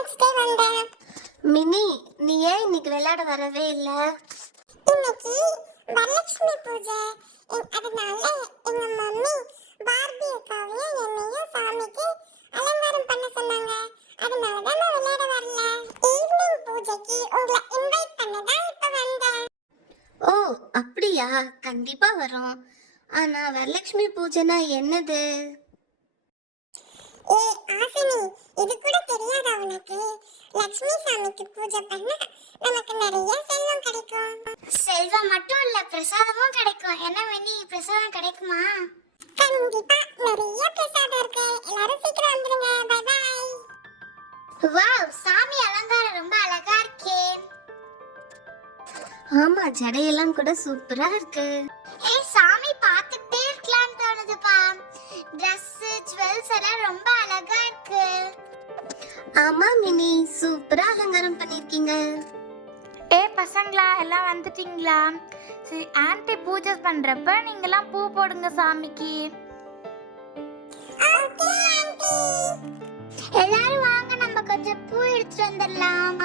Next day வந்தேன். Mini, நீ ஏன் இன்னைக்கு விளையாட வரவே இல்லை? இன்னைக்கு வரலட்சுமி பூஜை, அதனால எங்க மம்மி பார்பி அக்காவையும் என்னையும் சாமிக்கு அலங்காரம் பண்ண சொன்னாங்க. அதனால தான் நான் விளையாட வரல. ஈவினிங் பூஜைக்கு உங்களை இன்வைட் பண்ணதா இப்ப வந்தேன். ஓ அப்படியா, கண்டிப்பா வரோம். ஆனா வரலட்சுமி பூஜைனா என்னது? ஏ ஆசினி, இது கூட தெரியாதா உனக்கு? லட்சுமி சாமிக்கு பூஜை பண்ணா நமக்கு நிறைய செல்வம் கிடைக்கும். செல்வம் மட்டும் இல்ல, பிரசாதமும் கிடைக்கும். என்ன வேணி, பிரசாதம் கிடைக்குமா? கண்டிப்பா நிறைய பிரசாதம் இருக்கு. எல்லாரும் சீக்கிரம் வந்துருங்க. By by. வாவ், சாமி அலங்காரம் ரொம்ப அழகா இருக்கே. ஆமா, ஜடையெல்லாம் கூட சூப்பரா இருக்கு. சாமி பார்த்துட்டே இருக்கலாம்னு தோணுதுப்பா. Dress, jewels எல்லாம் ரொம்ப அழகா இருக்கு. ஆமா மினி, சூப்பரா அலங்காரம் பண்ணிருக்கீங்க. பசங்களா எல்லாம் வந்துட்டீங்களா? சரி, ஆன்ட்டி பூஜை பண்றப்ப நீங்கெல்லாம் பூ போடுங்க சாமிக்கு. Okay aunty. எல்லாரும் வாங்க, நம்ம கொஞ்சம் பூ எடுத்துட்டு வந்துடலாம்.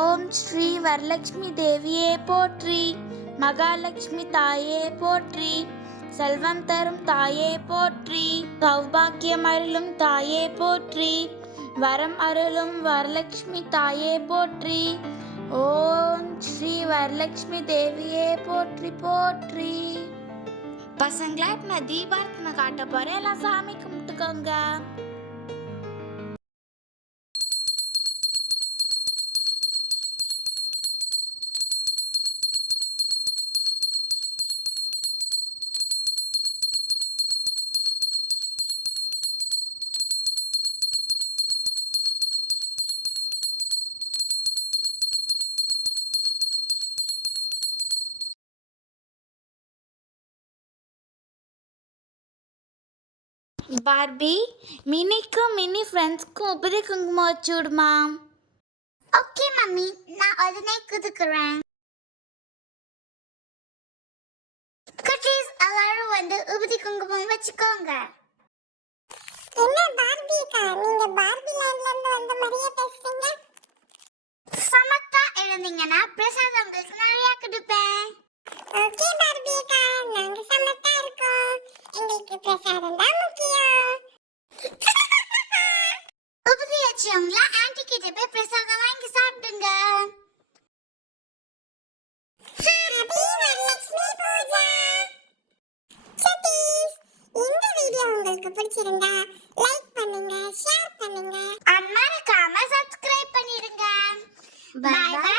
ஓம் ஸ்ரீ வரலட்சுமி தேவியே போற்றி, மகாலட்சுமி தாயே போற்றி, செல்வம் தரும் தாயே போற்றி, சௌபாக்கியம் அருளும் தாயே போற்றி, வரம் அருளும் வரலட்சுமி தாயே போற்றி. ஓம் ஸ்ரீ வரலட்சுமி தேவியே போற்றி போற்றி. பசங்களா, இப்ப நான் தீபார்த்தனை காட்ட போறேன். எல்லாம் சாமி கும்பிட்டுக்கோங்க. பார்பி, மினிக்கும் மினி ஃப்ரெண்ட்ஸ்க்கும் உபரி குங்குமம் வச்சு விடுமா. ஓகே மம்மி, நான் உடனே குதுக்குறேன். குட்டீஸ் எல்லாரும் வந்து உபதி குங்குமம் வச்சுக்கோங்க. என்ன பார்பி அக்கா, நீங்க பார்பி லேண்ட்ல இருந்து வந்த மாதிரியே பேசுறீங்க. சமத்தா எழுந்தீங்கன்னா பிரசாதம் உங்களுக்கு நிறைய கொடுப்பேன். ஓகே பார்பி அக்கா, நாங்க சமத்தா இருக்கோம். எங்களுக்கு பிரசாதம் தான் முக்கியம். உபதி வச்சவங்களா ஆன்ட்டி கிட்ட போய் பிரசாதம் வாங்கி சாப்பிடுங்க. ஹாப்பி வரலட்சுமி பூஜை. குட்டீஸ், இந்த வீடியோ உங்களுக்கு பிடிச்சிருந்தா லைக் பண்ணுங்க, ஷேர் பண்ணுங்க, மறக்காம சப்ஸ்கிரைப் பண்ணிடுங்க. Bye by.